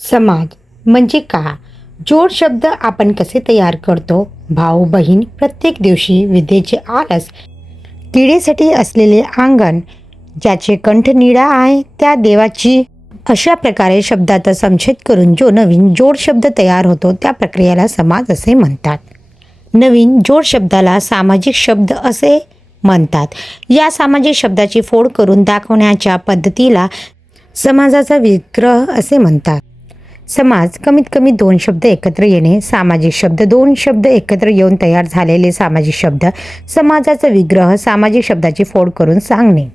समाज म्हणजे का? जोड शब्द आपण कसे तयार करतो? भाऊ बहीण प्रत्येक दिवशी विद्येचे आलस किडेसाठी असलेले अंगण ज्याचे कंठ निळा आहे त्या देवाची अशा प्रकारे शब्दाचा संच्छेद करून जो नवीन जोड शब्द तयार होतो त्या प्रक्रियेला समाज असे म्हणतात. नवीन जोड शब्दाला सामाजिक शब्द असे म्हणतात. या सामाजिक शब्दाची फोड करून दाखवण्याच्या पद्धतीला समाजाचा विग्रह असे म्हणतात. समाज कमीत कमी दोन शब्द एकत्र येणे सामाजिक शब्द दोन शब्द एकत्र येऊन तयार झालेले सामाजिक शब्द समाजाचा विग्रह सामाजिक शब्दाची फोड करून सांगणे.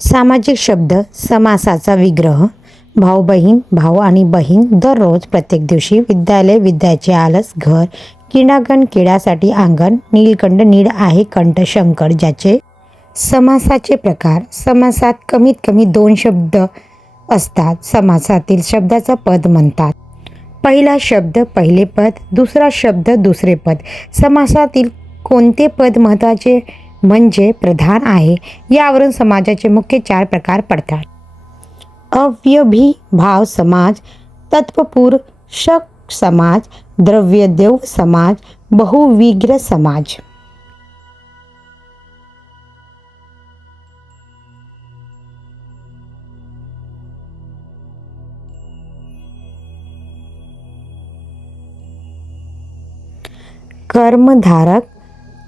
सामाजिक शब्द समासाचा विग्रह भाऊ बहीण भाऊ आणि बहीण दररोज प्रत्येक दिवशी विद्यालय विद्याचे आलस घर किडागण किड्यासाठी अंगण नीलकंठ नीड आहे कंठ शंकर ज्याचे समासाचे प्रकार समासात कमीत कमी दोन शब्द असतात. समासातील शब्दाचा पद म्हणतात. पहिला शब्द पहिले पद दुसरा शब्द दुसरे पद. समासातील कोणते पद महत्त्वाचे म्हणजे प्रधान आहे यावरून समाजाचे मुख्य चार प्रकार पडतात. अव्यभी भाव समाज तत्वपूर शक समाज द्रव्यदेव समाज बहुविग्र समाज. कर्मधारक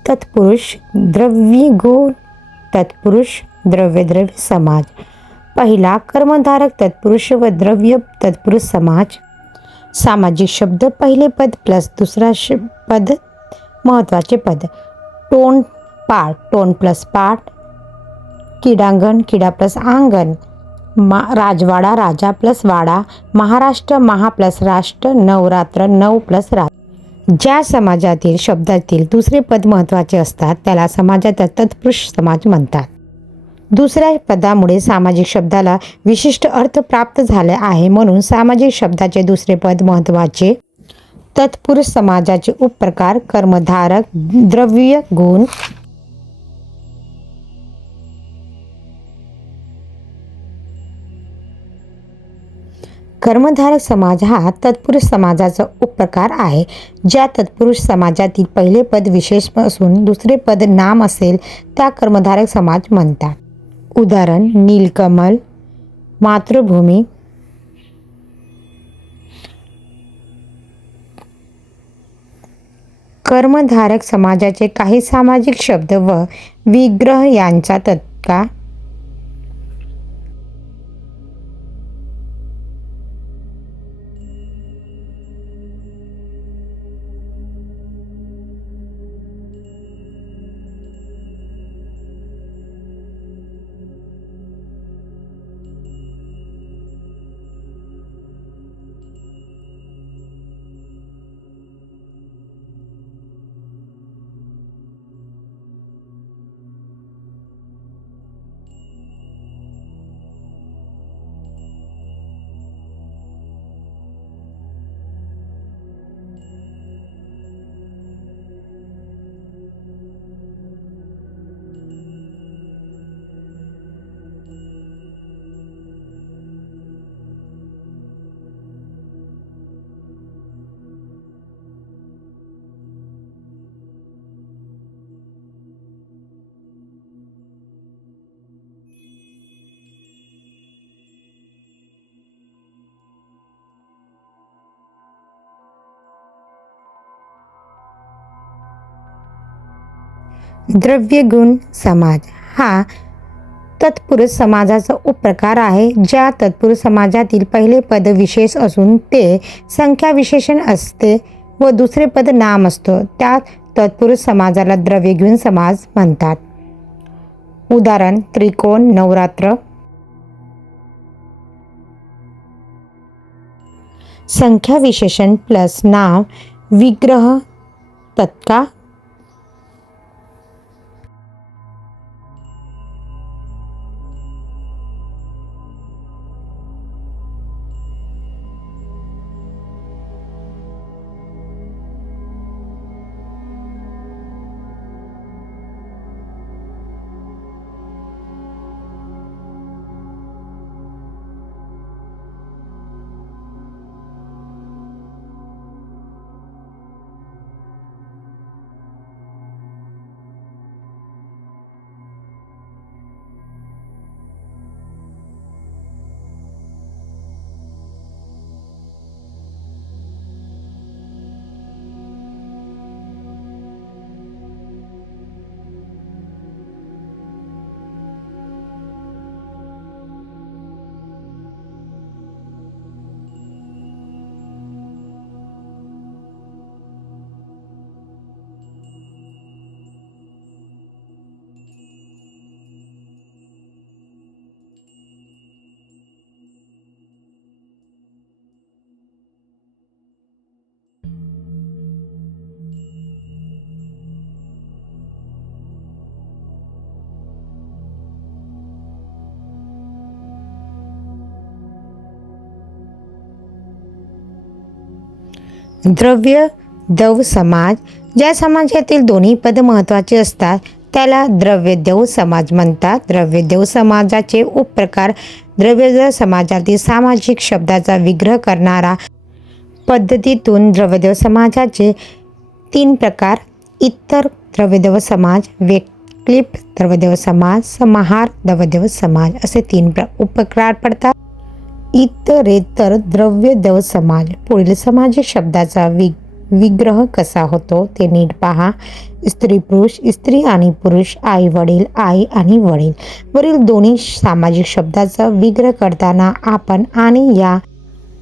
तत्पुरुष द्रव्य गुण तत्पुरुष द्रव्य द्रव्य समाज. पहिला कर्मधारक तत्पुरुष व द्रव्य तत्पुरुष समाज. सामाजिक शब्द पहिले पद प्लस दुसरा श पद महत्त्वाचे पद. टोन पाठ. टोन प्लस पाठ. किडांगण किडा प्लस आंगण. मा राजवाडा राजा प्लस वाडा. महाराष्ट्र महा प्लस राष्ट्र. नवरात्र नऊ प्लस राज ज्या समाजातील शब्दातील दुसरे पद महत्त्वाचे असतात त्याला समाजाचा तत्पुरुष समाज म्हणतात. दुसऱ्या पदामुळे सामाजिक शब्दाला विशिष्ट अर्थ प्राप्त झाले आहे म्हणून सामाजिक शब्दाचे दुसरे पद महत्त्वाचे. तत्पुरुष समाजाचे उपप्रकार कर्मधारक द्रव्य गुण कर्मधारक समाज हा तत्पुरुष समाजाचा उपप्रकार आहे. ज्या तत्पुरुष समाजातील पहिले पद विशेष असून दुसरे पद नाम असेल त्या कर्मधारक समाज म्हणतात. उदाहरण नीलकमल मातृभूमी कर्मधारक समाजाचे काही सामाजिक शब्द व विग्रह यांचा तत्का द्रव्यगुण समाज. हा तत्पुरुष समाजाचा उपप्रकार आहे. ज्या तत्पुरुष समाजातील पहिले पद विशेष असून ते संख्या विशेषण असते व दुसरे पद नाम असतो. त्या तत्पुरुष समाजाला द्रव्यगुण समाज म्हणतात. उदाहरण त्रिकोण नवरात्र. संख्या विशेषण प्लस नाव विग्रह तत्का द्रव्य दव समाज ज्या समाजातील दोन्ही पद महत्त्वाचे असतात त्याला द्रव्यदेव समाज म्हणतात. द्रव्यदेव समाजाचे उपप्रकार द्रव्यदेव समाजातील सामाजिक शब्दाचा विग्रह करणारा पद्धतीतून द्रव्यदेव समाजाचे तीन प्रकार. इतर द्रव्यदेव समाज वैकल्पिक द्रव्यदेव समाज समाहार द्रव्यदेव समाज असे तीन प्र उपप्रकार पडतात. इतरेतर द्रव्यदेव समाज पुढील सामाजिक शब्दाचा वि विग्रह कसा होतो ते नीट पहा. स्त्री पुरुष स्त्री आणि पुरुष आई वडील आई आणि वडील. वरील दोन्ही सामाजिक शब्दाचा विग्रह करताना आपण आणि या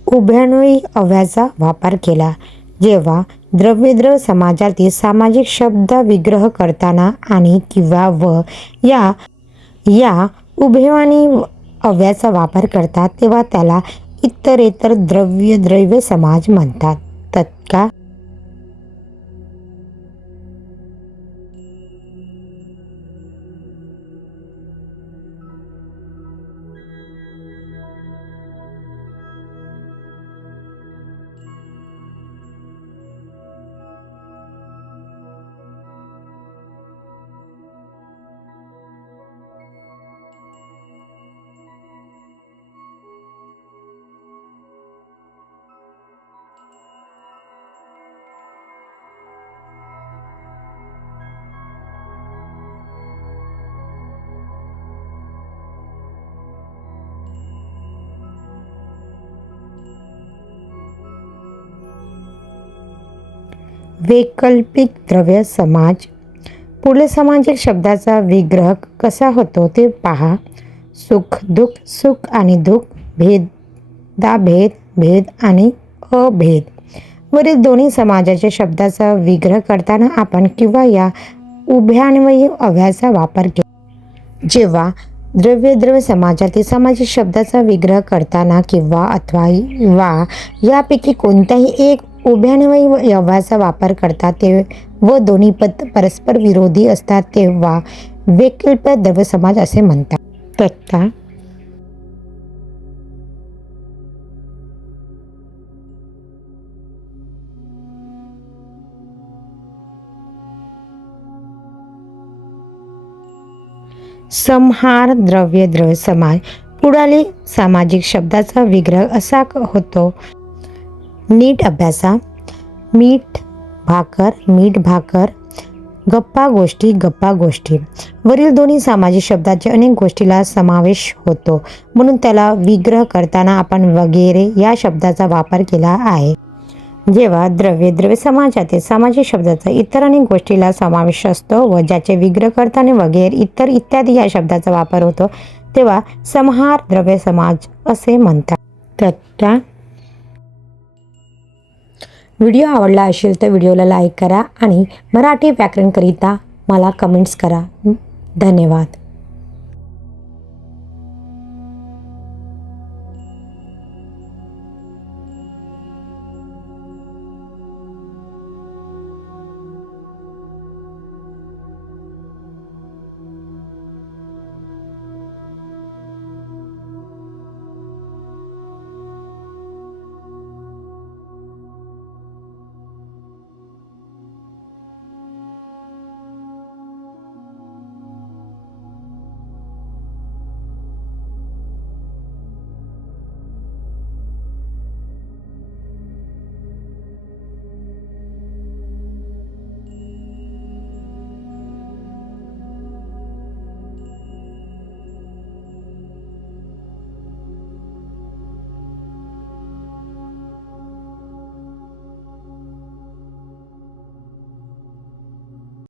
उभ्यानुळी अव्याचा वापर केला. जेव्हा द्रव्यद्रव समाजातील सामाजिक शब्द विग्रह करताना आणि किंवा व या या उभेवाणी अव्याचा वापर करतात तेव्हा त्याला इतरेतर द्रव्य द्रव्य समाज म्हणतात. तत्का वैकल्पिक द्रव्य समाज. पुढे सामाजिक शब्दाचा विग्रह कसा होतो ते पहा. सुख दुःख सुख आणि दुःख भेद दाभेद भेद आणि अभेद. वरील दोन्ही समाजाच्या शब्दाचा विग्रह करताना आपण किंवा या उभ्यान्वयी अभ्याचा वापर केला. जेव्हा द्रव्यद्रव्य समाजातील सामाजिक शब्दाचा विग्रह करताना किंवा अथवा वा यापैकी कोणत्याही एक उभयान्वयी अव्याचा वापर करतात ते व दोन्ही पद परस्पर विरोधी असतात तेव्हा वैकल्प द्रव समाज असे म्हणतात. तत्ता. संहार द्रव्य द्रव समाज. पुढाली सामाजिक शब्दाचा विग्रह असा होतो. नीट अभ्यासा. मीठ भाकर मीठ भाकर गप्पा गोष्टी गप्पा गोष्टी. वरील दोन्ही सामाजिक शब्दाचे अनेक गोष्टीला समावेश होतो. म्हणून त्याला विग्रह करताना आपण वगैरे या शब्दाचा वापर केला आहे. जेव्हा द्रव्य द्रव्य समाजातील सामाजिक शब्दाचा इतर अनेक गोष्टीला समावेश असतो व ज्याचे विग्रह करताना वगैरे इतर इत्यादी या शब्दाचा वापर होतो तेव्हा समहार द्रव्य समाज असे म्हणतात. तर त्या व्हिडिओ आवडला असेल तर व्हिडिओला लाईक करा आणि मराठी व्याकरणकरिता मला कमेंट्स करा. धन्यवाद.